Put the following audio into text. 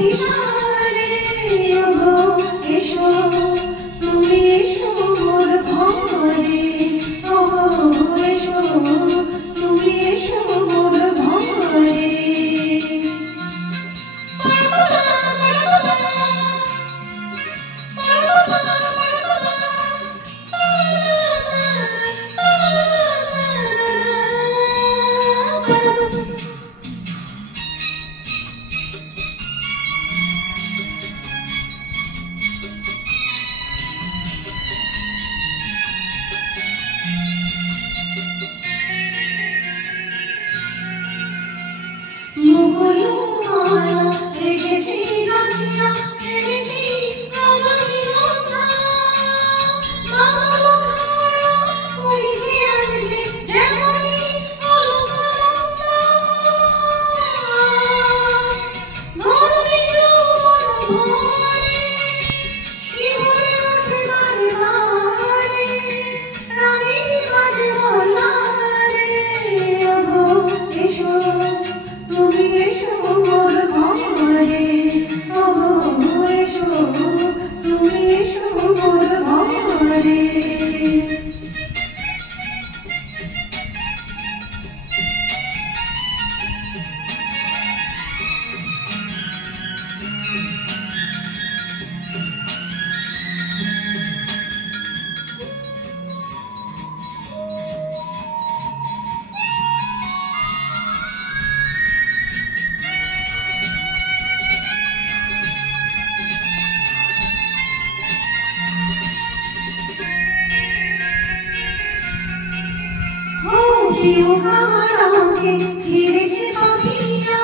অভিসারে ওগো এসো তুমি এসো মোর ঘরে ওগো এসো তুমি এসো মোর ঘরে মুগুলো মালা রেখেছি গাঁথিয়া এনেছি রজনীগন্ধা মাগো ধারা করিছি আনতে যেমনই অলকানন্দা ধরণীর মনোভরে শিহরে ওঠে বারে বারে রাগিনী বাজে বলারে ওগো এসো তুমি এসো মোর ঘরে ওগো এসো তুমি এসো মোর ঘরে প্রিয় কামরাকে ফিরেছে পাপিয়া